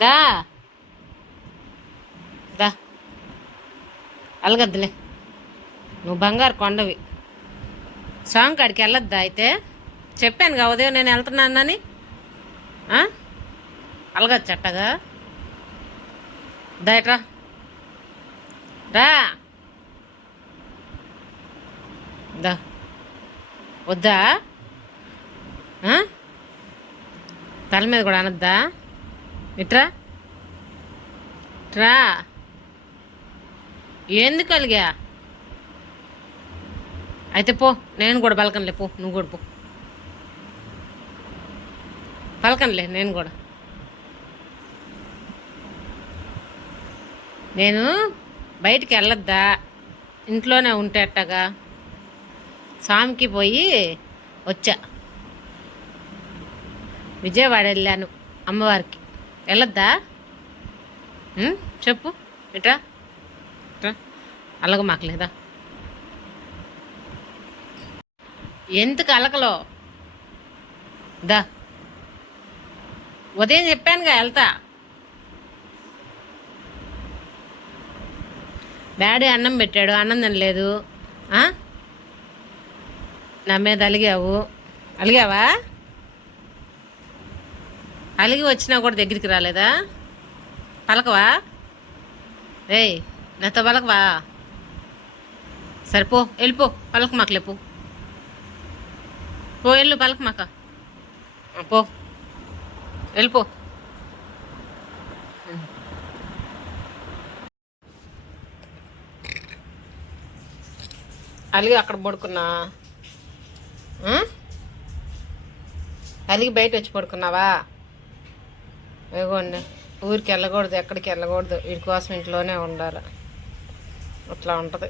దా దా అలగద్దులే, నువ్వు బంగారు కొండవి. సాంగ్ కాడికి వెళ్ళొద్దా అయితే? చెప్పాను కదా ఉదయం నేను వెళ్తున్నానని. అలగచ్చు చట్టగా. దాయట్రా రా. దా వద్దా? తల మీద కూడా అనొద్దా? ఇట్రా ట్రా. ఎందుకు కలిగా? అయితే పో, నేను కూడా పలకనులే, పో నువ్వు కూడా పో. పలకనులే నేను కూడా. నేను బయటికి వెళ్ళొద్దా? ఇంట్లోనే ఉంటే అట్టగా. స్వామికి పోయి వచ్చా, విజయవాడ వెళ్ళాను అమ్మవారికి. వెళ్ళొద్దా? చెప్పు. ఇట్రా ఇట్రా. అలగ మాకలేదా? ఎందుకు అలకలో? దా, ఉదయం చెప్పానుగా వెళ్తా. డాడీ అన్నం పెట్టాడు, అన్నం తినలేదు. నా మీద అలిగావు. అలిగావా? అలిగి వచ్చినా కూడా దగ్గరికి రాలేదా? పలకవా? ఏయ్, నాతో పలకవా? సరిపో, వెళ్ళిపో. పలక మాకు లేపు. పో వెళ్ళు, పలక మాక. పో వెళ్ళిపో. అలిగి అక్కడ పడుకున్నా? అలిగి బయట వచ్చి పడుకున్నావా? ఇదిగోండి, ఊరికి వెళ్ళకూడదు, ఎక్కడికి వెళ్ళకూడదు, వీడి కోసం ఇంట్లోనే ఉండాలి. అట్లా ఉంటుంది.